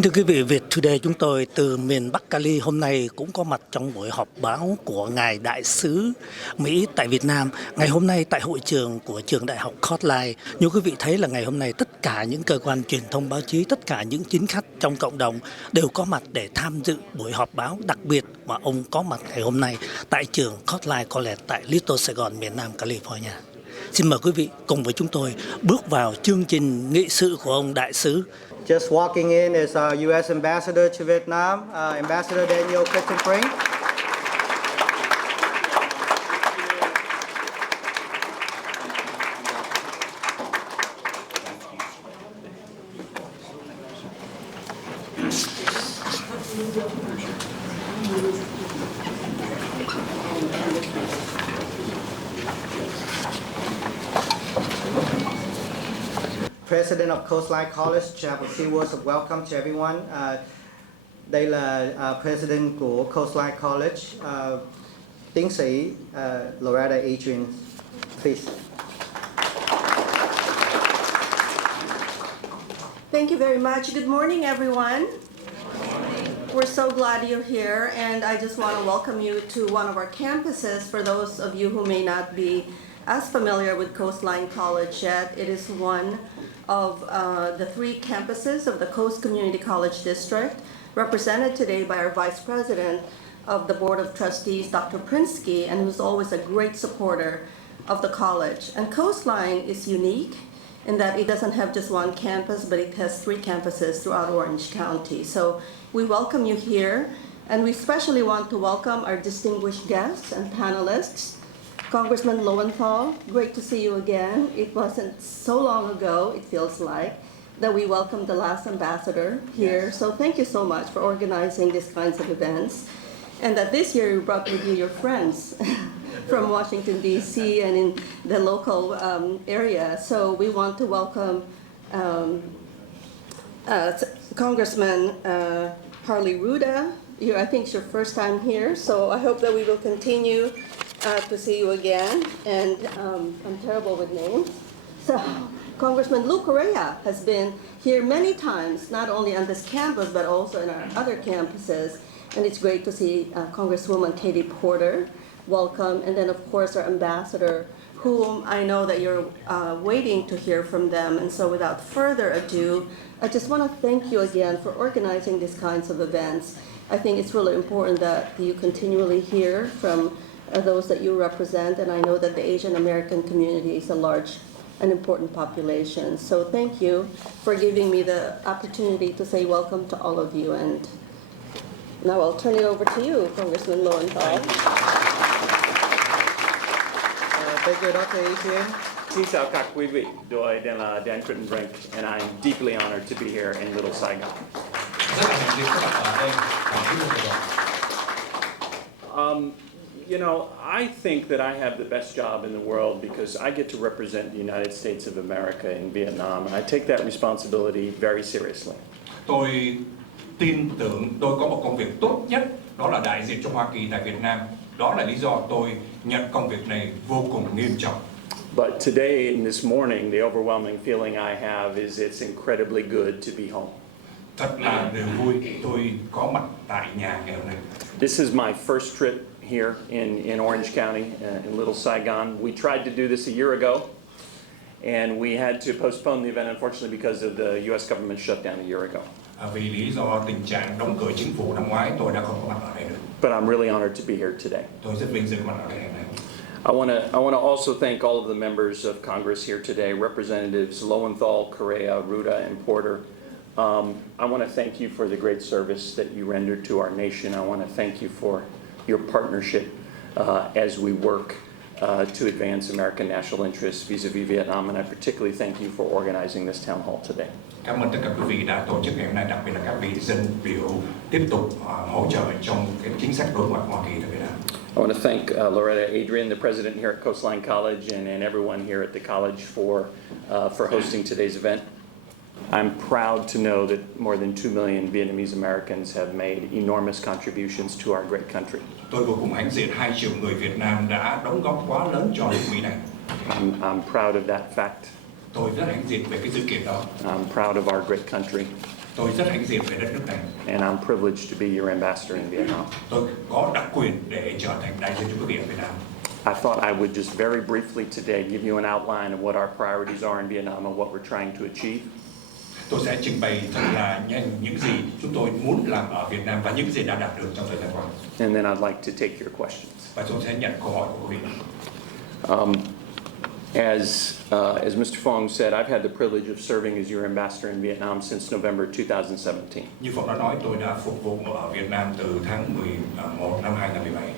Kính thưa quý vị, Việt Today chúng tôi từ miền Bắc Cali hôm nay cũng có mặt trong buổi họp báo của Ngài Đại sứ Mỹ tại Việt Nam. Ngày hôm nay tại hội trường của trường đại học Cortland, như quý vị thấy là ngày hôm nay tất cả những cơ quan truyền thông báo chí, tất cả những chính khách trong cộng đồng đều có mặt để tham dự buổi họp báo đặc biệt mà ông có mặt ngày hôm nay tại trường Cortland College tại Little Saigon, miền Nam California. Xin mời quý vị cùng với chúng tôi bước vào chương trình nghị sự của ông đại sứ. Just walking in is our U.S. Ambassador to Vietnam, Ambassador Daniel Christenbrink. President of Coastline College, have a few words of welcome to everyone. Đây là President của Coastline College, tiến sĩ Loretta Adrian, please. Thank you very much. Good morning, everyone. We're so glad you're here, and I just want to welcome you to one of our campuses. For those of you who may not be as familiar with Coastline College yet, it is one of the three campuses of the Coast Community College District, represented today by our Vice President of the Board of Trustees, Dr. Prinsky, and who's always a great supporter of the college. And Coastline is unique in that it doesn't have just one campus, but it has three campuses throughout Orange County. So we welcome you here, and we especially want to welcome our distinguished guests and panelists. Congressman Lowenthal, great to see you again. It wasn't so long ago, it feels like, that we welcomed the last ambassador here. Yes. So thank you so much for organizing these kinds of events. And that this year you brought with you your friends from Washington, D.C. and in the local area. So we want to welcome Congressman Harley Ruda. I think it's your first time here, so I hope that we will continue to see you again, and I'm terrible with names. So Congressman Lou Correa has been here many times, not only on this campus, but also in our other campuses. And it's great to see Congresswoman Katie Porter, welcome. And then of course our ambassador, whom I know that you're waiting to hear from them. And so without further ado, I just want to thank you again for organizing these kinds of events. I think it's really important that you continually hear from those that you represent, and I know that the Asian American community is a large and important population. So thank you for giving me the opportunity to say welcome to all of you. And now I'll turn it over to you, Congressman Lowenthal. Thank you, Dr. Adrian. Xin chào các quý vị. Tôi tên là Dan Christenbrink, and I'm deeply honored to be here in Little Saigon. Rất là hạnh phúc có mặt ở đây ở Little Saigon. You know, I think that I have the best job in the world because I get to represent the United States of America in Vietnam, and I take that responsibility very seriously. Tôi tin tưởng tôi có một công việc tốt nhất, đó là đại diện cho Hoa Kỳ tại Việt Nam. Đó là lý do tôi nhận công việc này vô cùng nghiêm trọng. But today and this morning, the overwhelming feeling I have is it's incredibly good to be home. Thật là điều vui tôi có mặt tại nhà ngày hôm nay. This is my first trip here in Orange County, in Little Saigon. We tried to do this a year ago, and we had to postpone the event, unfortunately, because of the U.S. government shutdown a year ago. Vì lý do tình trạng đóng cửa chính phủ năm ngoái, tôi đã không có mặt ở đây nữa. But I'm really honored to be here today. Tôi rất vinh dự có mặt ở đây ngày nay. I want to also thank all of the members of Congress here today, Representatives Lowenthal, Correa, Ruda, and Porter. I want to thank you for the great service that you rendered to our nation. I want to thank you for your partnership as we work to advance American national interests vis-a-vis Vietnam, and I particularly thank you for organizing this town hall today. Cảm ơn tất cả quý vị đã tổ chức ngày hôm nay, đặc biệt là các vị dân biểu tiếp tục hỗ trợ trong cái chính sách đối ngoại Hoa Kỳ tại Việt Nam. I want to thank Loretta Adrian, the president here at Coastline College, and everyone here at the college for hosting today's event. I'm proud to know that more than 2 million Vietnamese Americans have made enormous contributions to our great country. Tôi vô cùng hãnh diện 2 triệu người Việt Nam đã đóng góp quá lớn cho nước Mỹ này. I'm proud of that fact. Tôi rất hãnh diện về cái sự kiện đó. I'm proud of our great country. Tôi rất hãnh diện về đất nước này. and I'm privileged to be your ambassador in Vietnam. Tôi có đặc quyền để trở thành đại sứ cho quý vị ở Việt Nam. I thought I would just very briefly today give you an outline of what our priorities are in Vietnam and what we're trying to achieve. Tôi sẽ trình bày thật là nhanh những gì chúng tôi muốn làm ở Việt Nam và những gì đã đạt được trong thời gian qua. And then I'd like to take your questions. Và tôi sẽ nhận câu hỏi của quý vị. As Mr. Phong said, I've had the privilege of serving as your ambassador in Vietnam since November 2017. Như Phong đã nói, tôi đã phục vụ ở Việt Nam từ tháng 11 năm 2017.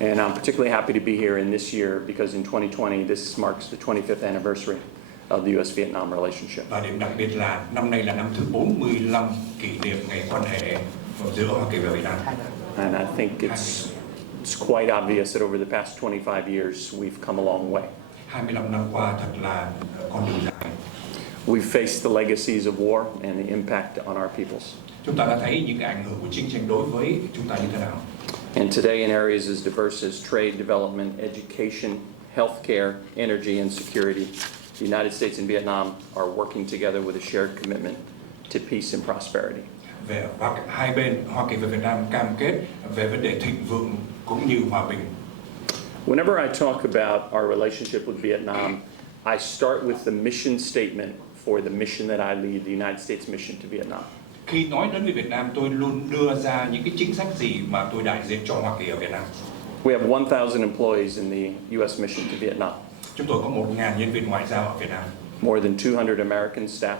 And I'm particularly happy to be here in this year because in 2020, this marks the 25th anniversary of the U.S.-Vietnam relationship. Và điểm đặc biệt là năm nay là năm thứ 45 kỷ niệm ngày quan hệ giữa Hoa Kỳ và Việt Nam. And I think it's quite obvious that over the past 25 years, we've come a long way. 25 năm qua thật là con đường dài. We've faced the legacies of war and the impact on our peoples. Chúng ta đã thấy những cái ảnh hưởng của chiến tranh đối với chúng ta như thế nào. And today in areas as diverse as trade, development, education, healthcare, energy, and security, the United States and Vietnam are working together with a shared commitment to peace and prosperity. Về hai bên Hoa Kỳ và Việt Nam cam kết về vấn đề thịnh vượng cũng như hòa bình. Whenever I talk about our relationship with Vietnam, I start with the mission statement for the mission that I lead, the United States mission to Vietnam. Khi nói đến về Việt Nam, tôi luôn đưa ra những cái chính sách gì mà tôi đại diện cho Hoa Kỳ ở Việt Nam. We have 1,000 employees in the U.S. mission to Vietnam. Chúng tôi có 1.000 nhân viên ngoại giao ở Việt Nam. More than 200 American staff.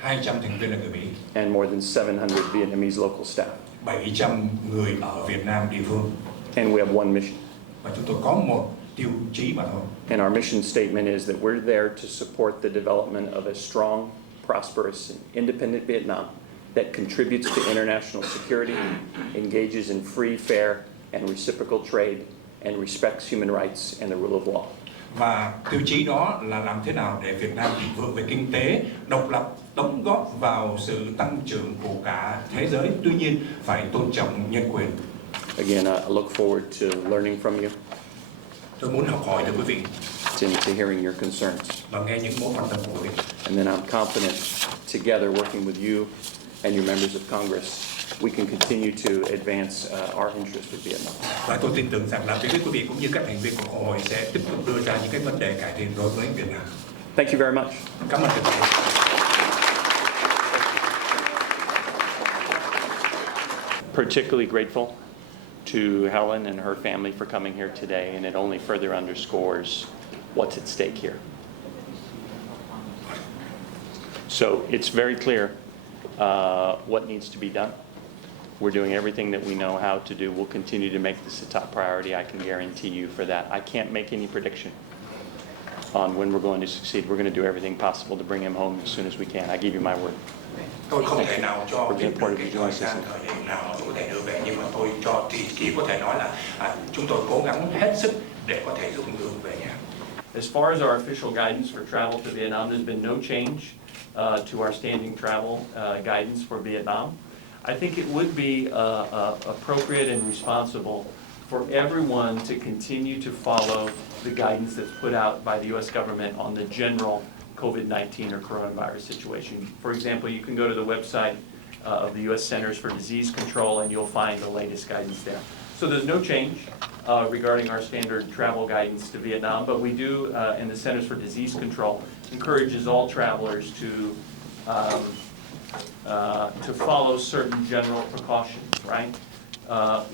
200 thành viên là người Mỹ. And more than 700 Vietnamese local staff. 700 người ở Việt Nam địa phương. And we have one mission. Và chúng tôi có một tiêu chí mà thôi. And our mission statement is that we're there to support the development of a strong, prosperous, and independent Vietnam that contributes to international security, engages in free, fair, and reciprocal trade, and respects human rights and the rule of law. Và tiêu chí đó là làm thế nào để Việt Nam thịnh vượng về kinh tế, độc lập, đóng góp vào sự tăng trưởng của cả thế giới, tuy nhiên phải tôn trọng nhân quyền. Again, I look forward to learning from you. Tôi muốn học hỏi từ quý vị To hearing your concerns. và nghe những mối quan tâm của quý vị. And then I'm confident, together working with you and your members of Congress, we can continue to advance our interest with Vietnam. Và tôi tin tưởng rằng là với quý vị cũng như các thành viên của Hội sẽ tiếp tục đưa ra những cái vấn đề cải thiện đối với Việt Nam. Thank you very much. Cảm ơn quý vị. Particularly grateful to Helen and her family for coming here today, and it only further underscores what's at stake here. So it's very clear what needs to be done. We're doing everything that we know how to do. We'll continue to make this a top priority. I can guarantee you for that. I can't make any prediction on when we're going to succeed. We're going to do everything possible to bring him home as soon as we can. I give you my word. Tôi không thể nào cho biết được cái thời gian thời điểm nào tôi có thể đưa về, nhưng mà tôi chỉ có thể nói là chúng tôi cố gắng hết sức để có thể giúp người về nhà. As far as our official guidance for travel to Vietnam, there's been no change to our standing travel guidance for Vietnam. I think it would be appropriate and responsible for everyone to continue to follow the guidance that's put out by the U.S. government on the general COVID-19 or coronavirus situation. For example, you can go to the website of the U.S. Centers for Disease Control and you'll find the latest guidance there. So there's no change regarding our standard travel guidance to Vietnam, but we do, in the Centers for Disease Control, encourages all travelers to follow certain general precautions, right?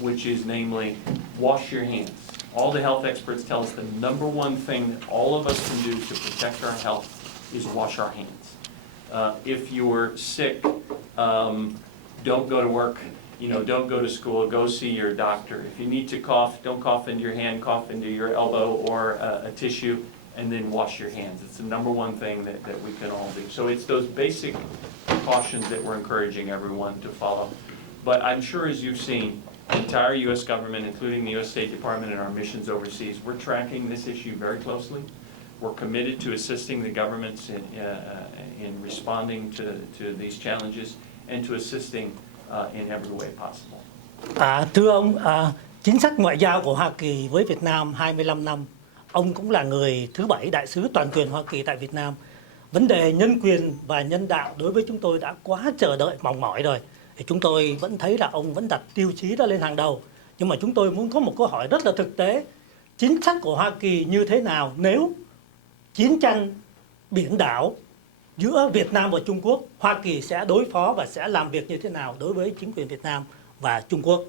Which is namely, wash your hands. All the health experts tell us the number one thing that all of us can do to protect our health is wash our hands. If you're sick, don't go to work, don't go to school, go see your doctor. If you need to cough, don't cough into your hand, cough into your elbow or a tissue, and then wash your hands. It's the number one thing that we can all do. So it's those basic precautions that we're encouraging everyone to follow. But I'm sure, as you've seen, the entire U.S. government, including the U.S. State Department and our missions overseas, we're tracking this issue very closely. We're committed to assisting the governments in responding to these challenges and to assisting in every way possible. Thưa ông, chính sách ngoại giao của Hoa Kỳ với Việt Nam 25 năm, ông cũng là người thứ 7 đại sứ toàn quyền Hoa Kỳ tại Việt Nam. Vấn đề nhân quyền và nhân đạo đối với chúng tôi đã quá chờ đợi mong mỏi rồi. Thì chúng tôi vẫn thấy là ông vẫn đặt tiêu chí đó lên hàng đầu. Nhưng mà chúng tôi muốn có một câu hỏi rất là thực tế. Chính sách của Hoa Kỳ như thế nào nếu chiến tranh biển đảo giữa Việt Nam và Trung Quốc, Hoa Kỳ sẽ đối phó và sẽ làm việc như thế nào đối với chính quyền Việt Nam và Trung Quốc?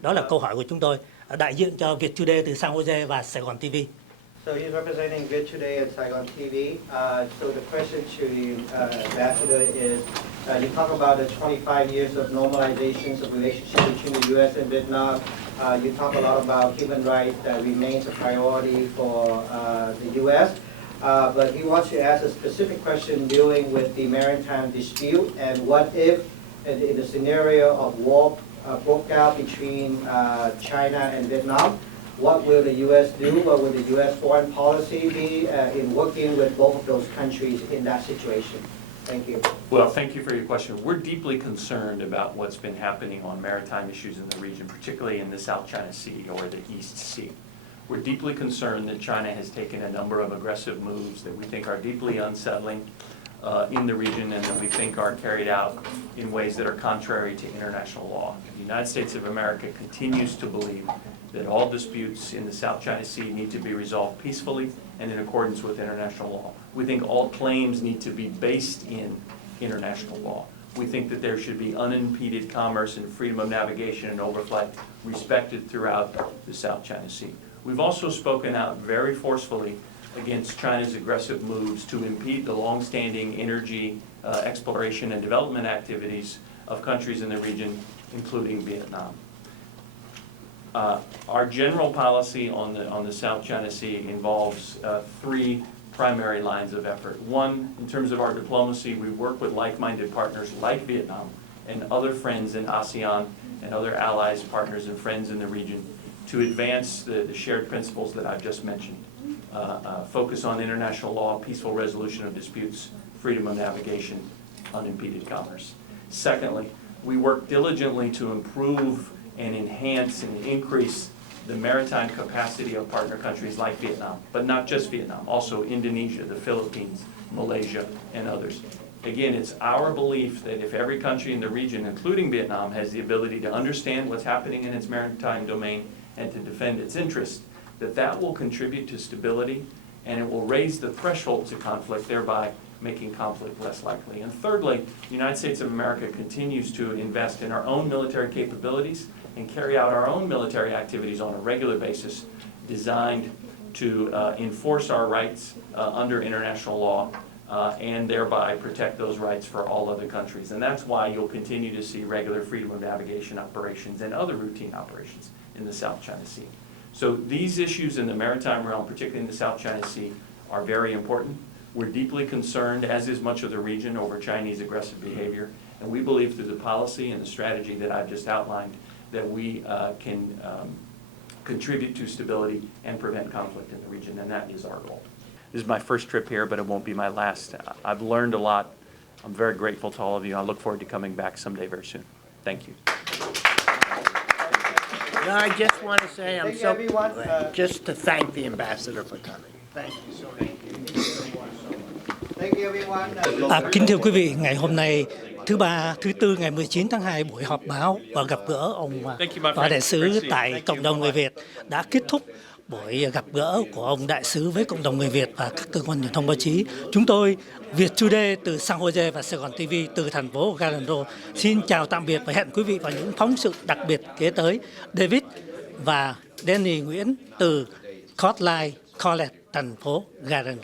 Đó là câu hỏi của chúng tôi, đại diện cho Việt Today từ San Jose và Saigon TV. So he's representing Việt Today and Saigon TV. So the question to Ambassador is, you talk about the 25 years of normalizations of relationship between the U.S. and Vietnam. You talk a lot about human rights that remains a priority for the U.S. But he wants to ask a specific question dealing with the maritime dispute and what if, in the scenario of war broke out between China and Vietnam, what will the U.S. do? What will the U.S. foreign policy be in working with both of those countries in that situation? Thank you. Well, thank you for your question. We're deeply concerned about what's been happening on maritime issues in the region, particularly in the South China Sea or the East Sea. We're deeply concerned that China has taken a number of aggressive moves that we think are deeply unsettling in the region and that we think are carried out in ways that are contrary to international law. The United States of America continues to believe that all disputes in the South China Sea need to be resolved peacefully and in accordance with international law. We think all claims need to be based in international law. We think that there should be unimpeded commerce and freedom of navigation and overflight respected throughout the South China Sea. We've also spoken out very forcefully against China's aggressive moves to impede the long-standing energy exploration and development activities of countries in the region, including Vietnam. Our general policy on the South China Sea involves three primary lines of effort. One, in terms of our diplomacy, we work with like-minded partners like Vietnam and other friends in ASEAN and other allies, partners, and friends in the region to advance the shared principles that I've just mentioned. Focus on international law, peaceful resolution of disputes, freedom of navigation, unimpeded commerce. Secondly, we work diligently to improve and enhance and increase the maritime capacity of partner countries like Vietnam, but not just Vietnam, also Indonesia, the Philippines, Malaysia, and others. Again, it's our belief that if every country in the region, including Vietnam, has the ability to understand what's happening in its maritime domain and to defend its interests, that will contribute to stability and it will raise the threshold to conflict, thereby making conflict less likely. And thirdly, the United States of America continues to invest in our own military capabilities and carry out our own military activities on a regular basis designed to enforce our rights under international law and thereby protect those rights for all other countries. And that's why you'll continue to see regular freedom of navigation operations and other routine operations in the South China Sea. So these issues in the maritime realm, particularly in the South China Sea, are very important. We're deeply concerned, as is much of the region, over Chinese aggressive behavior. And we believe through the policy and the strategy that I've just outlined that we can contribute to stability and prevent conflict in the region, and that is our goal. This is my first trip here, but it won't be my last. I've learned a lot. I'm very grateful to all of you. I look forward to coming back someday very soon. Thank you. No, I just want to say I'm Thank you, so everyone. just to thank the ambassador for coming. Thank you so much. Thank you, everyone. Kính thưa quý vị, ngày hôm nay thứ Tư ngày 19 tháng 2, buổi họp báo và gặp gỡ ông Tòa đại sứ tại Cộng đồng người Việt đã kết thúc buổi gặp gỡ của ông đại sứ với cộng đồng người Việt và các cơ quan truyền thông báo chí. Chúng tôi, Việt Today từ San Jose và Saigon TV từ thành phố Garden xin chào tạm biệt và hẹn quý vị vào những phóng sự đặc biệt kế tới. David và Danny Nguyễn từ Hotline College, thành phố Garden